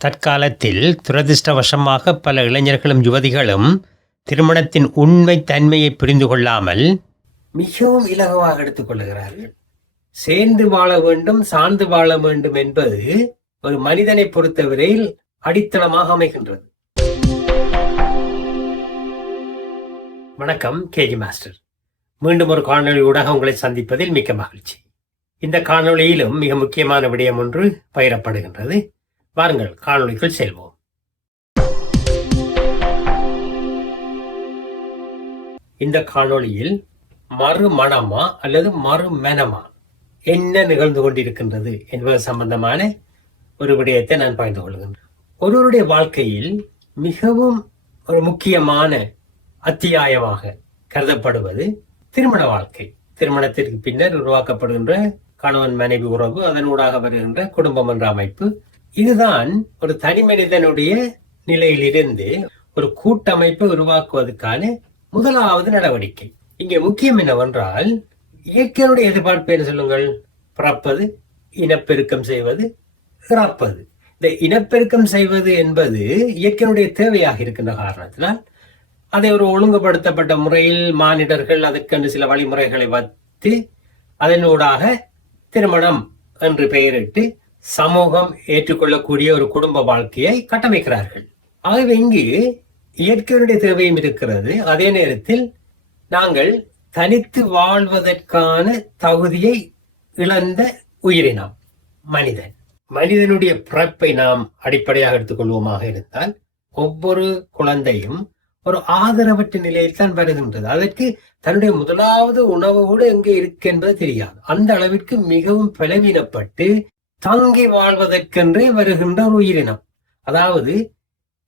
தற்காலத்தில் துரதிர்ஷ்டவசமாக பல இளைஞர்களும் யுவதிகளும் திருமணத்தின் உண்மை தன்மையை புரிந்து கொள்ளாமல் மிகவும் இலகுவாக எடுத்துக்கொள்கிறார்கள் சேர்ந்து வாழ வேண்டும் சார்ந்து வாழ வேண்டும் என்பது ஒரு மனிதனை பொறுத்தவரையில் அடித்தளமாக அமைகின்றது. வணக்கம் கேஜி மாஸ்டர். மீண்டும் ஒரு காணொளி ஊடாக உங்களை சந்திப்பதில் மிக்க மகிழ்ச்சி. இந்த காணொளியிலும் மிக முக்கியமான விடயம் ஒன்று பயிரப்படுகின்றது. வாருங்கள் காணொலிக்குள் செல்வோம். இந்த காணொளியில் மறுமணமா அல்லது மறுமணமா என்ன நிகழ்ந்து கொண்டிருக்கின்றது என்பது சம்பந்தமான ஒரு விடயத்தை நான் பகிர்ந்து கொள்கின்றேன். ஒருவருடைய வாழ்க்கையில் மிகவும் ஒரு முக்கியமான அத்தியாயமாக கருதப்படுவது திருமண வாழ்க்கை. திருமணத்திற்கு பின்னர் உருவாக்கப்படுகின்ற கணவன் மனைவி உறவு அதனூடாக வருகின்ற குடும்பம் என்ற அமைப்பு இதுதான் ஒரு தனி மனிதனுடைய நிலையிலிருந்து ஒரு கூட்டமைப்பை உருவாக்குவதற்கான முதலாவது நடவடிக்கை. இங்கே முக்கியம் என்னவென்றால் இயற்கையினுடைய எதிர்பார்ப்பு என்ன சொல்லுங்கள்? பிறப்பது இனப்பெருக்கம் செய்வது இறப்பது இந்த இனப்பெருக்கம் செய்வது என்பது இயற்கையினுடைய தேவையாக இருக்கின்ற காரணத்தினால் அதை ஒரு ஒழுங்குபடுத்தப்பட்ட முறையில் மானிடர்கள் அதற்கென்று சில வழிமுறைகளை வைத்து அதனூடாக திருமணம் என்று பெயரிட்டு சமூகம் ஏற்றுக்கொள்ளக்கூடிய ஒரு குடும்ப வாழ்க்கையை கட்டமைக்கிறார்கள். ஆகவே இங்கு இயற்கையினுடைய தேவையும் இருக்கிறது. அதே நேரத்தில் நாங்கள் தனித்து வாழ்வதற்கான தகுதியை இழந்த உயிரினம் மனிதன். மனிதனுடைய பிறப்பை நாம் அடிப்படையாக எடுத்துக்கொள்வோமாக இருந்தால் ஒவ்வொரு குழந்தையும் ஒரு ஆதரவற்ற நிலையில் தான் வருகின்றது. அதற்கு தன்னுடைய முதலாவது உணவு கூட எங்கே இருக்கு என்பது தெரியாது. அந்த அளவிற்கு மிகவும் பலவீனப்பட்டு தங்கி வாழ்வதற்கென்றே வருகின்ற ஒரு உயிரினம். அதாவது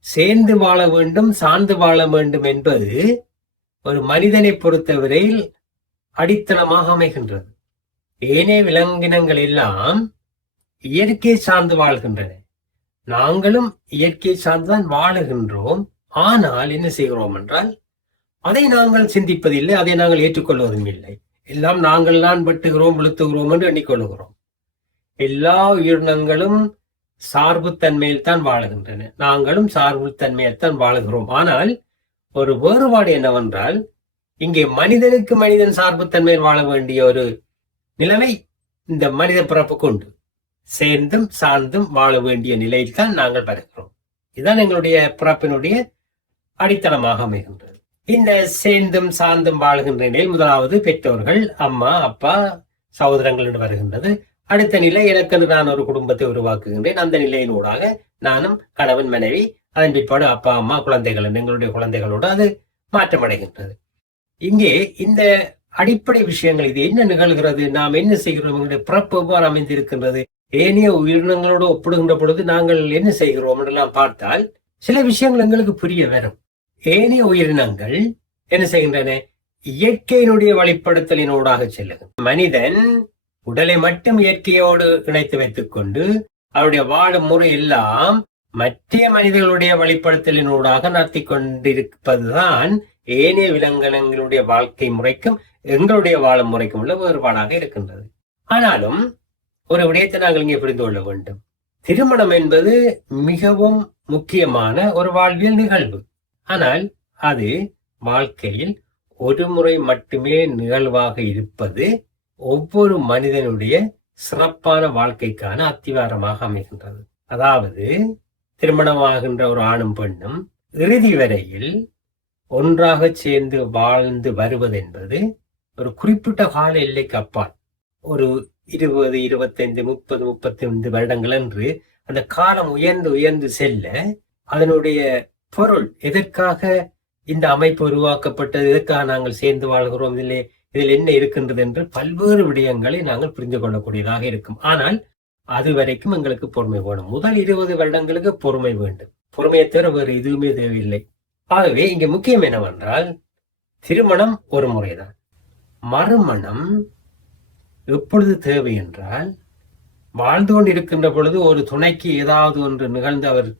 சேர்ந்து வாழ வேண்டும் சார்ந்து வாழ வேண்டும் என்பது ஒரு மனிதனை பொறுத்தவரையில் அடித்தளமாக அமைகின்றது. ஏனைய விலங்கினங்கள் எல்லாம் இயற்கை சார்ந்து வாழ்கின்றன. நாங்களும் இயற்கை சார்ந்துதான் வாழுகின்றோம். ஆனால் என்ன செய்கிறோம் என்றால் அதை நாங்கள் சிந்திப்பதில்லை அதை நாங்கள் ஏற்றுக்கொள்வதும் இல்லை. எல்லாம் நாங்கள் தான் வெட்டுகிறோம் விழுத்துகிறோம் என்று எண்ணிக்கொள்கிறோம் எல்லா உயிரினங்களும் சார்புத்தன்மையில் தான் வாழுகின்றன. நாங்களும் சார்புத்தன்மையில் தான் வாழுகிறோம். ஆனால் ஒரு வேறுபாடு என்னவென்றால் இங்கே மனிதனுக்கு மனிதன் சார்புத்தன்மையில் வாழ வேண்டிய ஒரு நிலைமை இந்த மனித பிறப்புக்கு உண்டு. சேர்ந்தும் சார்ந்தும் வாழ வேண்டிய நிலையில் தான் நாங்கள் வருகிறோம் இதுதான் எங்களுடைய பிறப்பினுடைய அடித்தளமாக அமைகின்றது. இந்த சேர்ந்தும் சார்ந்தும் வாழ்கின்ற நிலையில் முதலாவது பெற்றோர்கள் அம்மா அப்பா சகோதரங்கள் என்று வருகின்றது. அடுத்த நிலை எனக்கு நான் ஒரு குடும்பத்தை உருவாக்குகின்றேன். அந்த நிலையினூடாக நானும் கணவன் மனைவி அதன் பிற்பாடு அப்பா அம்மா குழந்தைகள் எங்களுடைய குழந்தைகளோடு அது மாற்றமடைகின்றது. இங்கே இந்த அடிப்படை விஷயங்கள் இது என்ன நிகழ்கிறது? நாம் என்ன செய்கிறோம்? எங்களுடைய பிறப்பு எவ்வாறு அமைந்திருக்கின்றது? ஏனைய உயிரினங்களோடு ஒப்பிடுகின்ற பொழுது நாங்கள் என்ன செய்கிறோம் என்றெல்லாம் பார்த்தால் சில விஷயங்கள் எங்களுக்கு புரிய வரும். ஏனைய உயிரினங்கள் என்ன செய்கின்றன? இயற்கையினுடைய வழிப்படுத்தலினூடாக செல்லுங்க மனிதன் உடலை மட்டும் இயற்கையோடு இணைத்து வைத்துக் கொண்டு அவருடைய வாழும் முறை எல்லாம் மற்ற மனிதர்களுடைய வழிப்படுத்தலினூடாக நடத்தி கொண்டிருப்பதுதான் ஏனைய விலங்கினங்களுடைய வாழ்க்கை முறைக்கும் எங்களுடைய வாழும் முறைக்கும் உள்ள வேறுபாடாக இருக்கின்றது. ஆனாலும் ஒரு விடயத்தை நாங்கள் இங்கே புரிந்து கொள்ள வேண்டும். திருமணம் என்பது மிகவும் முக்கியமான ஒரு வாழ்வியல் நிகழ்வு. ஆனால் அது வாழ்க்கையில் ஒரு முறை மட்டுமே நிகழ்வாக இருப்பது ஒவ்வொரு மனிதனுடைய சிறப்பான வாழ்க்கைக்கான அத்திவாரமாக அமைகின்றது. அதாவது திருமணமாகின்ற ஒரு ஆணும் பெண்ணும் இறுதி வரையில் ஒன்றாக சேர்ந்து வாழ்ந்து வருவது என்பது ஒரு குறிப்பிட்ட கால எல்லைக்கு அப்பால். ஒரு இருபது இருபத்தைந்து முப்பது முப்பத்தி ஐந்து வருடங்கள் என்று அந்த காலம் உயர்ந்து உயர்ந்து செல்ல அதனுடைய பொருள் எதற்காக இந்த அமைப்பு உருவாக்கப்பட்டது? எதற்காக நாங்கள் சேர்ந்து வாழ்கிறோம்? இதில் இதில் என்ன இருக்கின்றது என்று பல்வேறு விடயங்களை நாங்கள் புரிந்து கொள்ளக்கூடியதாக இருக்கும். ஆனால் அது வரைக்கும் எங்களுக்கு பொறுமை வேணும். முதல் இருபது வருடங்களுக்கு பொறுமை வேண்டும். பொறுமையை தவிர வேறு எதுவுமே தேவையில்லை. ஆகவே இங்க முக்கியம் என்னவென்றால் திருமணம் ஒரு முறைதான். மறுமணம் எப்பொழுது தேவை என்றால் வாழ்ந்து கொண்டிருக்கின்ற பொழுது ஒரு துணைக்கு ஏதாவது ஒன்று நிகழ்ந்து அவர்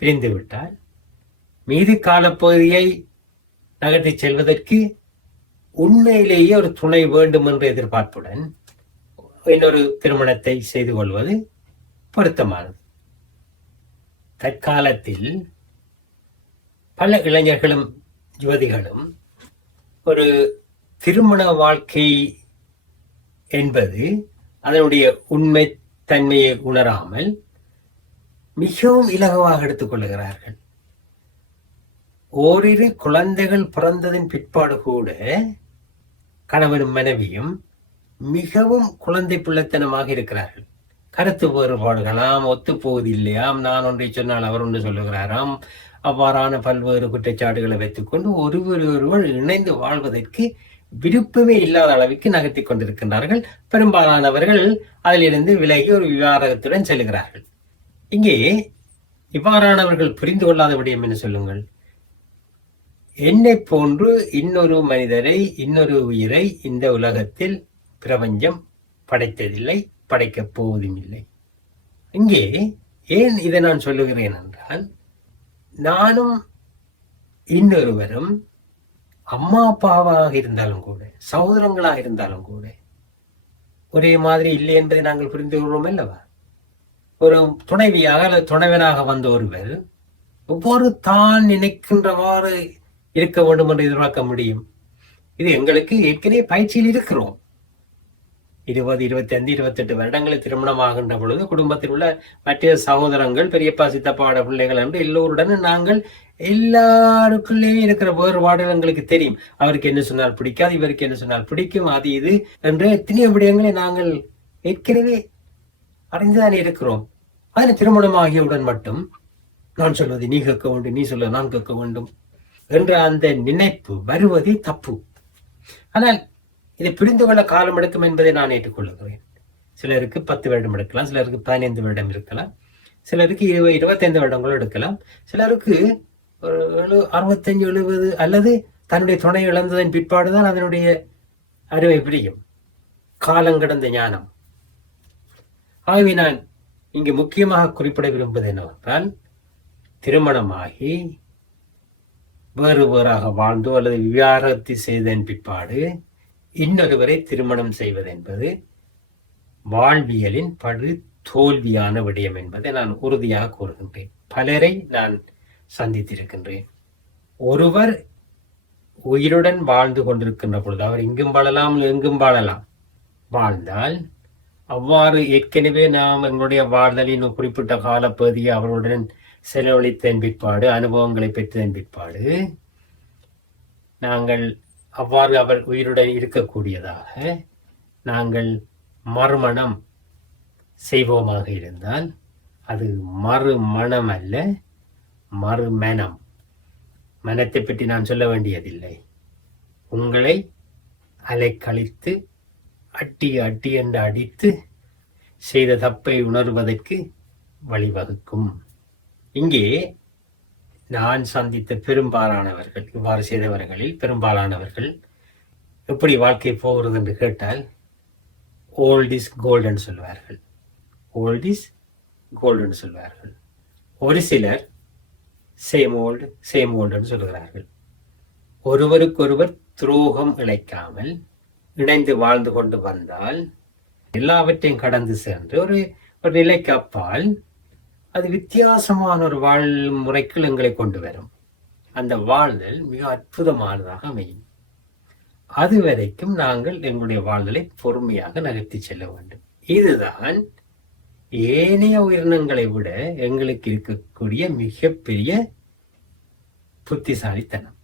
பிரிந்து விட்டால் மீதி காலப்பகுதியை நகர்த்தி செல்வதற்கு உண்மையிலேயே ஒரு துணை வேண்டும் என்ற எதிர்பார்ப்புடன் இன்னொரு திருமணத்தை செய்து கொள்வது பொருத்தமானது. தற்காலத்தில் பல இளைஞர்களும் யுவதிகளும் ஒரு திருமண வாழ்க்கை என்பது அதனுடைய உண்மை தன்மையை உணராமல் மிகவும் இலகுவாக எடுத்துக்கொள்ளுகிறார்கள் ஓரிரு குழந்தைகள் பிறந்ததின் பிற்பாடு கூட கணவனும் மனைவியும் மிகவும் குழந்தை பிள்ளைத்தனமாக இருக்கிறார்கள். கருத்து வேறுபாடுகளாம் ஒத்துப்போவது இல்லையாம் நான் ஒன்றை சொன்னால் அவர் ஒன்று சொல்லுகிறாராம். அவ்வாறான பல்வேறு குற்றச்சாட்டுகளை வைத்துக்கொண்டு ஒருவர் ஒருவர் இணைந்து வாழ்வதற்கு விருப்பமே இல்லாத அளவுக்கு நகர்த்தி கொண்டிருக்கின்றார்கள். பெரும்பாலானவர்கள் அதிலிருந்து விலகி ஒரு விவாதத்துடன் செல்கிறார்கள். இங்கே இவ்வாறானவர்கள் புரிந்து கொள்ளாத விடயம் என்ன சொல்லுங்கள்? என்னை போன்று இன்னொரு மனிதரை இன்னொரு உயிரை இந்த உலகத்தில் பிரபஞ்சம் படைத்ததில்லை படைக்கப் போவதும் இல்லை இங்கே ஏன் இதை நான் சொல்லுகிறேன் என்றால் நானும் இன்னொருவரும் அம்மா அப்பாவாக இருந்தாலும் கூட சகோதரங்களாக இருந்தாலும் கூட ஒரே மாதிரி இல்லை என்பதை நாங்கள் புரிந்து கொள்வோம் அல்லவா? ஒரு துணைவியாக அல்லது துணைவனாக வந்த ஒருவர் ஒவ்வொரு தான் நினைக்கின்றவாறு இருக்க வேண்டும் என்று எதிர்பார்க்க முடியும். இது எங்களுக்கு ஏற்கனவே பயிற்சியில் இருக்கிறோம். இருபது இருபத்தி ஐந்து இருபத்தெட்டு வருடங்களில் திருமணம் ஆகின்ற பொழுது குடும்பத்தில் உள்ள மற்ற சகோதரங்கள் பெரியப்பா சித்தப்பாட பிள்ளைகள் என்று எல்லோருடனும் நாங்கள் எல்லாருக்குள்ளேயும் இருக்கிற வேறுபாடுகள் எங்களுக்கு தெரியும். அவருக்கு என்ன சொன்னால் பிடிக்காது இவருக்கு என்ன சொன்னால் பிடிக்கும் அது இது என்ற எத்தனையோ விடயங்களை நாங்கள் ஏற்கனவே அறிந்துதான் இருக்கிறோம். அதில் திருமணமாகியவுடன் மட்டும் நான் சொல்வது நீ கேட்க வேண்டும் நீ சொல்ல நான் கேட்க வேண்டும். என்ற அந்த நினைப்பு வருவதே தப்பு. ஆனால் இதை புரிந்து கொள்ள காலம் எடுக்கும் என்பதை நான் ஏற்றுக்கொள்ளுகிறேன் சிலருக்கு பத்து வருடம் எடுக்கலாம் சிலருக்கு பதினைந்து வருடம் இருக்கலாம் சிலருக்கு இருபது இருபத்தைந்து வருடங்களும் எடுக்கலாம் சிலருக்கு ஒரு எழு அறுபத்தஞ்சு எழுபது அல்லது தன்னுடைய துணை இழந்ததன் பிற்பாடு தான் அதனுடைய அருமை பிடிக்கும் காலம் கடந்த ஞானம். ஆகவே நான் இங்கு முக்கியமாக குறிப்பிட விரும்புவது என்னவென்றால் திருமணமாகி வேறு வேறாக வாழ்ந்தோ அல்லது விவாகரத்து செய்ததன் பிற்பாடு இன்னொருவரை திருமணம் செய்வது என்பது வாழ்வியலின் படு தோல்வியான விடயம் என்பதை நான் உறுதியாக கூறுகின்றேன். பலரை நான் சந்தித்திருக்கின்றேன். ஒருவர் உயிருடன் வாழ்ந்து கொண்டிருக்கின்ற பொழுது அவர் இங்கும் வாழலாம் எங்கும் வாழலாம். வாழ்ந்தால் அவ்வாறு ஏற்கனவே நாம் எங்களுடைய வாழ்தலின் குறிப்பிட்ட காலப்பகுதியை அவருடன் செலவழித்தன் பிற்பாடு அனுபவங்களை பெற்றதன் பிற்பாடு நாங்கள் அவ்வாறு அவர் உயிருடன் இருக்கக்கூடியதாக நாங்கள் மறுமணம் செய்வோமாக இருந்தால் அது மறுமணம் அல்ல மறுமணம். மனத்தை பற்றி நான் சொல்ல வேண்டியதில்லை. உங்களை அலைக்கழித்து அட்டி அட்டி என்று அடித்து செய்த தப்பை உணர்வதற்கு வழிவகுக்கும். இங்கே நான் சந்தித்த பெரும்பாலானவர்கள் இவ்வாறு செய்தவர்களில் பெரும்பாலானவர்கள் எப்படி வாழ்க்கை போகிறது என்று கேட்டால் ஓல்ட் இஸ் கோல்டுன்னு சொல்வார்கள். ஓல்ட் இஸ் கோல்டுன்னு சொல்வார்கள். ஒரு சிலர் சேம் ஓல்டு சேம் ஓல்டுன்னு சொல்கிறார்கள். ஒருவருக்கொருவர் துரோகம் இழைக்காமல் இணைந்து வாழ்ந்து கொண்டு வந்தால் எல்லாவற்றையும் கடந்து சென்று ஒரு ஒரு நிலைக்கு அப்பால் அது வித்தியாசமான ஒரு வாழ் முறைக்குள் எங்களை கொண்டு வரும். அந்த வாழ்தல் மிக அற்புதமானதாக அமையும். அது வரைக்கும் நாங்கள் எங்களுடைய வாழ்தலை பொறுமையாக நகர்த்தி செல்ல வேண்டும். இதுதான் ஏனைய உயிரினங்களை விட எங்களுக்கு இருக்கக்கூடிய மிகப்பெரிய புத்திசாலித்தனம்.